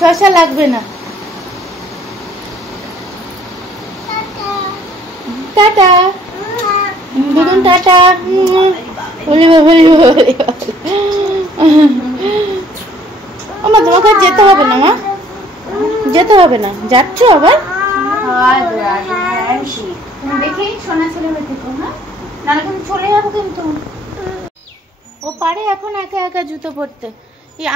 শসা লাগবে না। টাটা বলুন, টাটা। মা তোমাকে যেতে হবে না, মা যেতে হবে না। যাচ্ছ আবার? দেখেই সোনা ছেলে দেখো, না নাহলে কিন্তু চলে যাবো। কিন্তু ও পারে এখন একা একা জুতো পরতে।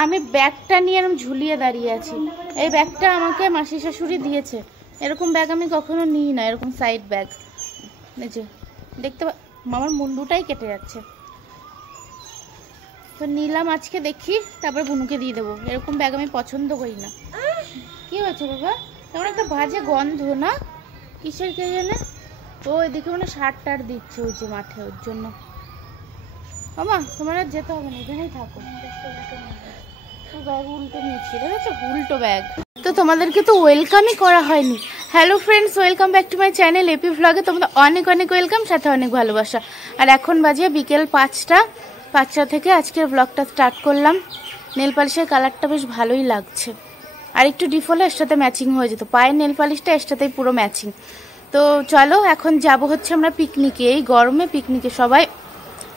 আমি ব্যাগটা নিয়ে এরকম ঝুলিয়ে দাঁড়িয়ে আছি। এই ব্যাগটা আমাকে মাসি শাশুড়ি দিয়েছে। এরকম ব্যাগ আমি কখনো নিই না, এরকম সাইড ব্যাগ। দেখতে আমার মুন্ডুটাই কেটে যাচ্ছে, তো নিলাম আজকে। দেখি তারপরে বুনুকে দিয়ে দেবো। এরকম ব্যাগ আমি পছন্দ করি না। কি হয়েছে বাবা? তেমন একটা বাজে গন্ধ না, কিসের কে জানে। তো এদিকে মানে সার টার দিচ্ছে ওই যে মাঠে, ওর জন্য। মামা তোমার আর যেতে হবে না, এখানেই থাকো। ব্যাগ উল্টো নিয়েছি, দেখেছো? উল্টো ব্যাগ। তো তোমাদেরকে তো ওয়েলকামই করা হয়নি। Hello friends, welcome back to my channel AP ভ্লগে। তোমাদের অনেক অনেক ওয়েলকাম, সাথে অনেক ভালোবাসা। আর এখন বাজে বিকেল 5টা থেকে আজকের ব্লগটা স্টার্ট করলাম। নেল পালিশের কালারটা বেশ ভালোই লাগছে। আর একটু ডিপ হলে এর সাথে ম্যাচিং হয়ে যেত। পায়ের নেল পালিশটা এর সাথেই পুরো ম্যাচিং। তো চলো এখন যাব হচ্ছে আমরা পিকনিকে। এই গরমে পিকনিকে সবাই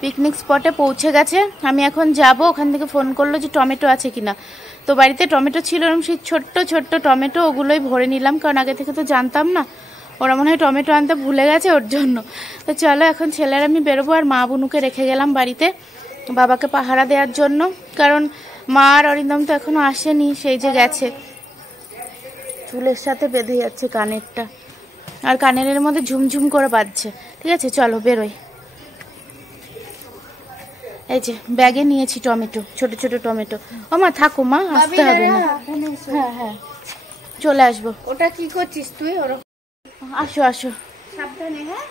পিকনিক স্পটে পৌঁছে গেছে। আমি এখন যাব। ওখান থেকে ফোন করলো যে টমেটো আছে কিনা। তো বাড়িতে টমেটো ছিল, এরকম সেই ছোট্ট ছোট্ট টমেটো, ওগুলোই ভরে নিলাম, কারণ আগে থেকে তো জানতাম না। ওরা মনে হয় টমেটো আনতে ভুলে গেছে, ওর জন্য। তো চলো এখন ছেলেরা আমি বেরোবো। আর মা বুনুকে রেখে গেলাম বাড়িতে বাবাকে পাহারা দেওয়ার জন্য, কারণ মা আর অরিন্দম তো এখনো আসেনি, সেই যে গেছে। চুলের সাথে বেঁধে যাচ্ছে কানেরটা, আর কানের মধ্যে ঝুমঝুম করে বাজছে। ঠিক আছে চলো বেরোই। এই যে ব্যাগে নিয়েছি টমেটো, ছোট ছোট টমেটো। ও মা থাকো, মা আসতে হবে না। হ্যাঁ হ্যাঁ চলে আসবো। ওটা কি করছিস তুই? আসো আসো, সাবধানে। হ্যাঁ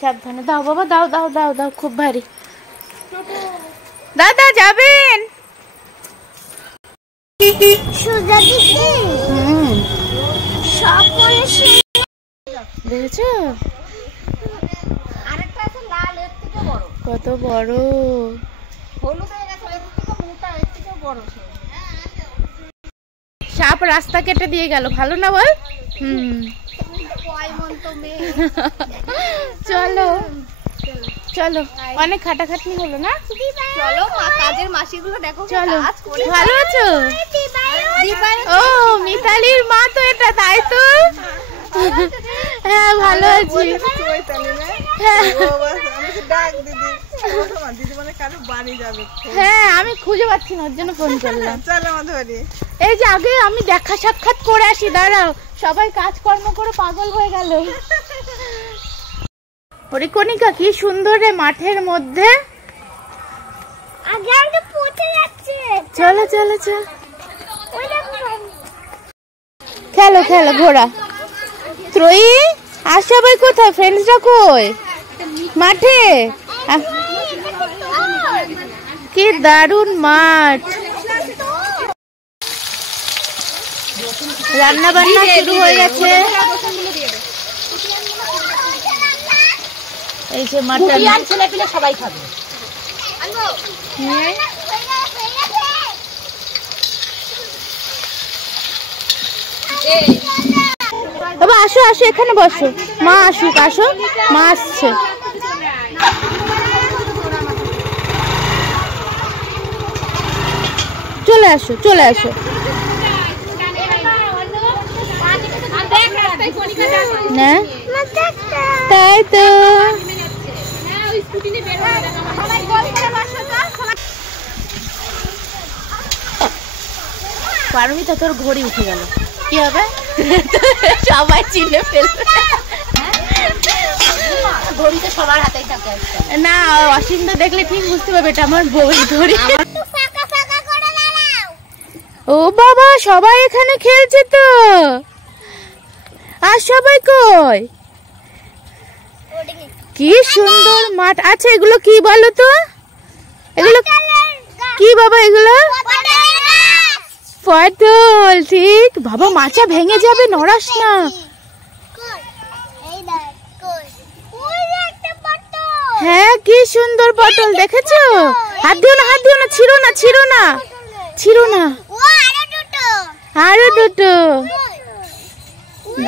সাবধানে। দাও বাবা, দাও দাও দাও দাও, খুব ভারী। দাদা যাবেন? দেখেছো কত বড়? সাপ রাস্তা কেটে দিয়ে গেল, ভালো না বল? চলো চলো, অনেক খাটাখাটনি হলো না? চলো কাজের মাসিগুলো দেখো। চলো, ভালো আছো? ও মিতালির মা তো এটা, তাই তো? হ্যাঁ ভালো আছি। হ্যাঁ আমি খুঁজে পাচ্ছি না, ওর জন্য ফোন করলাম। এই যে আগে আমি দেখা সাক্ষাৎ করে আসি, দাঁড়াও। সবাই কাজকর্ম করে পাগল হয়ে গেল। ওরে কণিকা কি সুন্দর রে মাঠের মধ্যে। চলো চলো চলো, খেলো খেলো ঘোড়া। ত্রয়ী আর সবাই কোথায়? ফ্রেন্ডসরা কই? মাঠে? কি দারুণ মাঠ। রান্না বান্না শুরু হয়ে গেছে। এই যে মাটন ছেলে পিলে সবাই খাবে। বাবা আসো আসো, এখানে বসো। মা আসুক, আসো, মা আসছে। চলে আসো চলে আসো। না তাই তো। পারমিতা তোর ঘড়ি উঠে গেল, কি হবে? সবাই চিনে ফেলবে। ঘড়িটা সবার হাতেই থাকে না, অসীমটা দেখলে ঠিক বুঝতে পারবে এটা আমার বউয়ের ঘড়ি। ও বাবা সবাই এখানে খেলছে তো। আর সবাই কই? কি সুন্দর মাঠ আছে। এগুলো কি বলো তো? এগুলো কি বাবা? এগুলো পটল। ঠিক বাবা, মাচা ভেঙে যাবে, নড়াস না। হ্যাঁ কি সুন্দর পটল, দেখেছো? হাত দিও না, হাত দিও না, ছিড়ো না, ছিড়ো না, ছিড়ো না। আরো দুটো।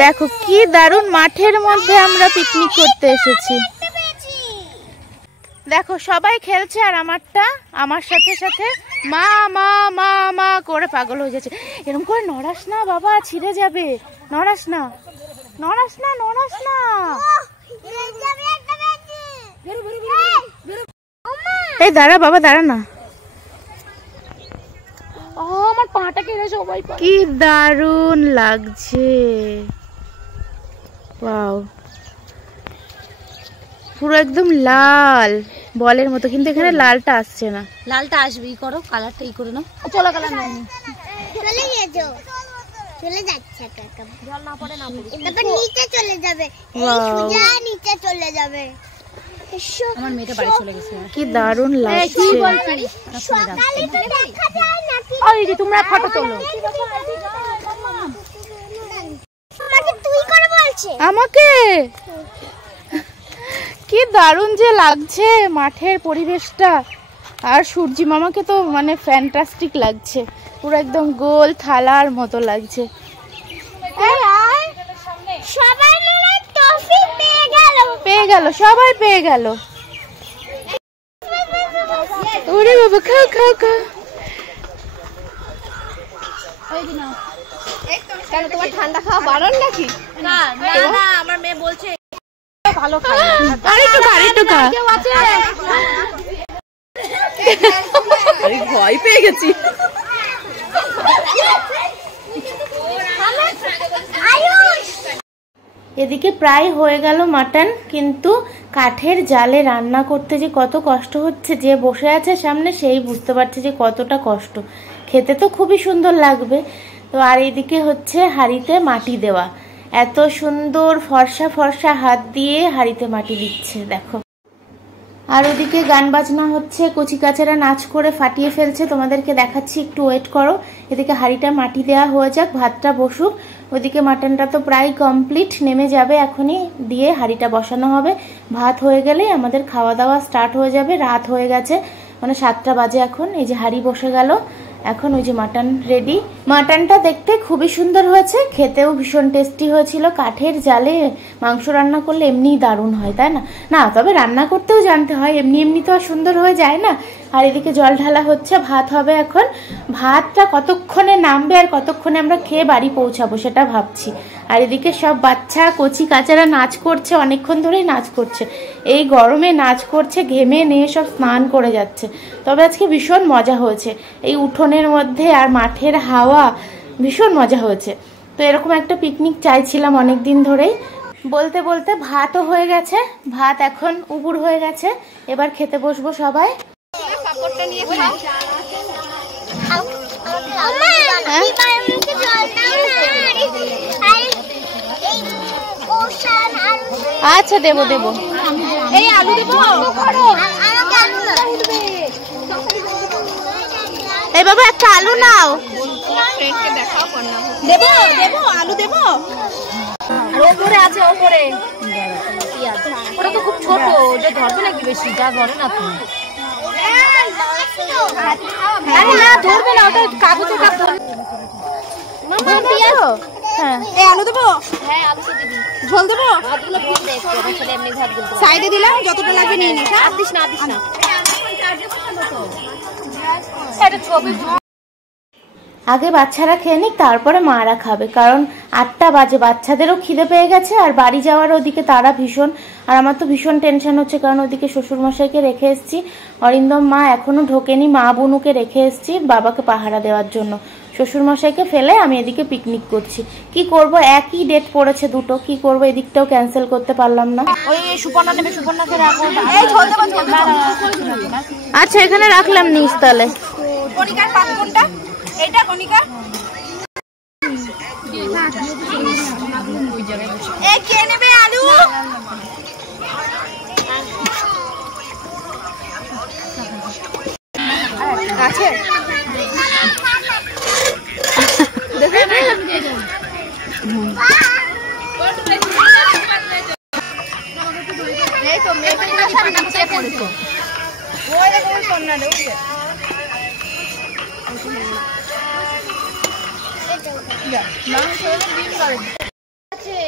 দেখো কি দারুণ মাঠের মধ্যে আমরা পিকনিক করতে এসেছি। দেখো সবাই খেলছে আর আমার সাথে সাথে মা মা মা মা করে পাগল হয়ে যাচ্ছে। এরকম করে নড়াস না বাবা, ছিঁড়ে যাবে। নড়াস না নড়াস না নড়াস না। এই দাঁড়া বাবা, দাঁড়া না। আমার পাটা কেটে সবাই কি দারুণ লাগছে। ওয়াও, পুরো একদম লাল বলের মতো, কিন্তু এখানে লালটা আসছে না। লালটা আসবে, ই করো কালারটা, ই করে নাও। চলো কালার নাও, চলে গেছো, চলে যাচ্ছে কাকা। জল না পড়ে না পড়ে, তারপর নিচে চলে যাবে, এই সোজা নিচে চলে যাবে। আমার মেয়েটা বাড়ি চলে গেছে। কি দারুণ লাগছে। কি বলছিস? সকালে তো দেখা যায় না। ওই যে তোমরা ফটো তোলো। আমাকে তুই করে বলছিস? আমাকে কি দারুণ যে লাগছে মাঠের পরিবেশটা। আর সূর্যি মামাকে তো মানে ফ্যান্টাস্টিক লাগছে, পুরো একদম গোল থালার মতো লাগছে। সবাই মিলে টফি পেয়ে গেল, সবাই পেয়ে গেল। ওরে বাবা, খাও খাও খাও। কেন তোমার ঠান্ডা খাওয়া বারণ নাকি? না না না, আমার মেয়ে বলছে ভালো খায়। আরেকটু খা। আরে ভয় পেয়ে গেছি। এদিকে প্রায় হয়ে গেল মাটন, কিন্তু কাঠের জালে রান্না করতে যে কত কষ্ট হচ্ছে, যে বসে আছে সামনে সেই বুঝতে পারছে যে কতটা কষ্ট। খেতে তো খুবই সুন্দর লাগবে। তো আর এদিকে হচ্ছে হাঁড়িতে মাটি দেওয়া, এত সুন্দর ফর্সা ফর্সা হাত দিয়ে হাঁড়িতে মাটি দিচ্ছে দেখো। আর ওদিকে গান বাজনা হচ্ছে, কচি কাচারা নাচ করে ফাটিয়ে ফেলছে, তোমাদেরকে দেখাচ্ছি, একটু ওয়েট করো। এদিকে হাঁড়িটা মাটি দেওয়া হয়ে যাক, ভাতটা বসুক। ওদিকে মাটনটা তো প্রায় কমপ্লিট, নেমে যাবে এখনই, দিয়ে হাঁড়িটা বসানো হবে। ভাত হয়ে গেলে আমাদের খাওয়া দাওয়া স্টার্ট হয়ে যাবে। রাত হয়ে গেছে, মানে 7টা বাজে এখন। এই যে হাঁড়ি বসে গেল, এখন ওই যে মাটন রেডি। মাটনটা দেখতে খুবই সুন্দর হয়েছে, খেতেও ভীষণ টেস্টি হয়েছিল। কাঠের জালে মাংস রান্না করলে এমনিই দারুণ হয়, তাই না? না, তবে রান্না করতেও জানতে হয়, এমনি এমনি তো আর সুন্দর হয়ে যায় না। আর এদিকে জল ঢালা হচ্ছে, ভাত হবে এখন। ভাতটা কতক্ষণে নামবে আর কতক্ষণে আমরা খেয়ে বাড়ি পৌঁছাবো সেটা ভাবছি। আর এদিকে সব বাচ্চা কচি কাচারা নাচ করছে, অনেকক্ষণ ধরেই নাচ করছে। এই গরমে নাচ করছে, ঘেমে নিয়ে সব স্নান করে যাচ্ছে। তবে আজকে ভীষণ মজা হয়েছে, এই উঠোনের মধ্যে আর মাঠের হাওয়া, ভীষণ মজা হয়েছে। তো এরকম একটা পিকনিক চাইছিলাম অনেক দিন ধরেই। বলতে বলতে ভাতও হয়ে গেছে, ভাত এখন উবুর হয়ে গেছে। এবার খেতে বসবো সবাই। আচ্ছা দেবো দেবো। এই আলু দেবো, এই বাবা একটা আলু নাও। দেবো দেবো, আলু দেবো। আর ওপরে আছে, ওপরে ওটা তো খুব ছোট, ওটা ধরবে নাকি বেশি? যা ধরে না তুমি। আরে না ধরবে না, ওটা কাগজের কাপ ধরে। মামা দিও। হ্যাঁ, এই আলু দেবো। হ্যাঁ আলু তো দিবি। ঝোল দেবো। ভাতগুলো ফিট দে, আসলে এমনি ভাতগুলো সাইডে দিলাম, যতটা লাগে নিয়ে নিস। আদিস না, আদিস না। এটা ছবি। আগে বাচ্চারা খেয়ে নিক, তারপরে মারা খাবে, কারণ 8টা বাজে, বাচ্চাদেরও খিদে পেয়ে গেছে। আর বাড়ি যাওয়ার ওদিকে তারা ভীষণ, আর আমার তো ভীষণ টেনশন হচ্ছে, কারণ ওদিকে শ্বশুরমশাইকে রেখে এসেছি, অরিন্দম মা এখনো ঢোকেনি, মা বুনুকে রেখে এসেছি বাবাকে পাহারা দেওয়ার জন্য। শ্বশুরমশাইকে ফেলে আমি এদিকে পিকনিক করছি। কি করব, একই ডেট পড়েছে দুটো, কি করব, এদিকটাও ক্যান্সেল করতে পারলাম না। ওই সুপর্ণা নেবে, সুপর্ণাকে রাখো। এই ঝোল দেবো, ঝোল দেবো। আচ্ছা এখানে রাখলাম নিস তাহলে। কণিকার পাত কোনটা? এটা কণিকা। এই কে নেবে আলু? আছে এই তো মেয়েটা সামনে গুছিয়ে পড়েছো। ওই দেখো কন্যা দেউছে।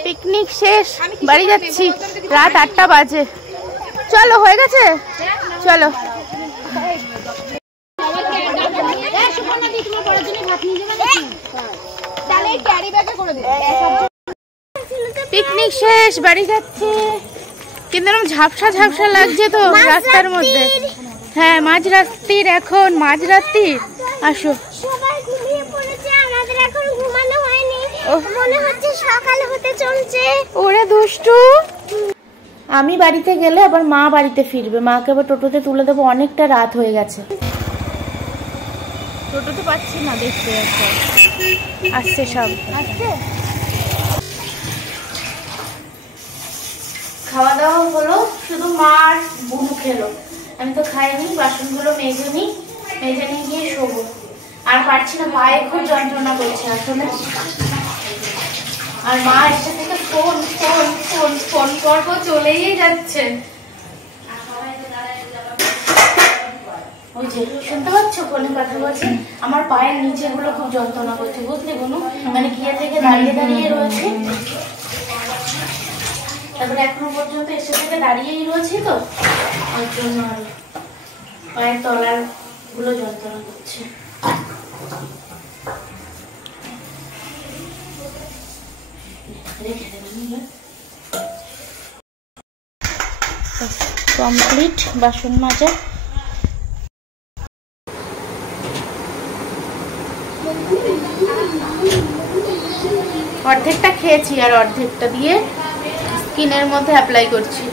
পিকনিক শেষ, বাড়ি যাচ্ছি। রাত 8টা বাজে। চলো, হয়ে গেছে, চলো। পিকনিক শেষ, বাড়ি যাচ্ছে। কিন্তু এরকম ঝাপসা ঝাপসা লাগছে তো রাস্তার মধ্যে। হ্যাঁ, মাঝরাত্রির, এখন মাঝরাত্রি। আসো, সবাই ঘুমিয়ে পড়েছে, আমাদের এখন ঘুমানো হয়নি, মনে হচ্ছে সকাল হতে চলছে। ওরে দুষ্টু। আমি বাড়িতে গেলে আবার মা বাড়িতে ফিরবে, মাকে আবার টোটোতে তুলে দেবো, অনেকটা রাত হয়ে গেছে। টোটোতে পাচ্ছি না, দেখতে আসছে, সব আসছে। খাওয়া দাওয়া হলো, শুধু মা আর বুনু খেলো, আমি তো খাইনি। বাসনগুলো মেজে নিয়ে গিয়ে শোবো। আর পারছি না, পায়ে খুব যন্ত্রণা করছে আসলে। আর মা এসে থেকে ফোন ফোন ফোন ফোন করবো চলেই যাচ্ছে। ওই যে শুনতে পাচ্ছ ফোনে কথা বলছে। আমার পায়ের নিচে গুলো খুব যন্ত্রণা করছে, বুঝলি বোনু? মানে গিয়ে থেকে দাঁড়িয়ে দাঁড়িয়ে রয়েছে, তারপরে এখনো পর্যন্ত এসে থেকে দাঁড়িয়েই রয়েছে, তো ওর জন্য আর পায়ের তলার গুলো যন্ত্রণা করছে। কমপ্লিট বাসন মাজা। অর্ধেকটা খেয়েছি আর অর্ধেকটা দিয়ে স্কিনের মধ্যে অ্যাপ্লাই করছি।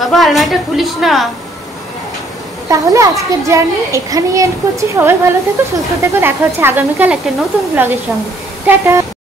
বাবা, আলমারিটা খুলিস না। তাহলে আজকের জার্নি এখানেই এন্ড করছি। সবাই ভালো থেকো, সুস্থ থেকো। দেখা হচ্ছে আগামীকাল একটা নতুন ব্লগের সঙ্গে। টাটা।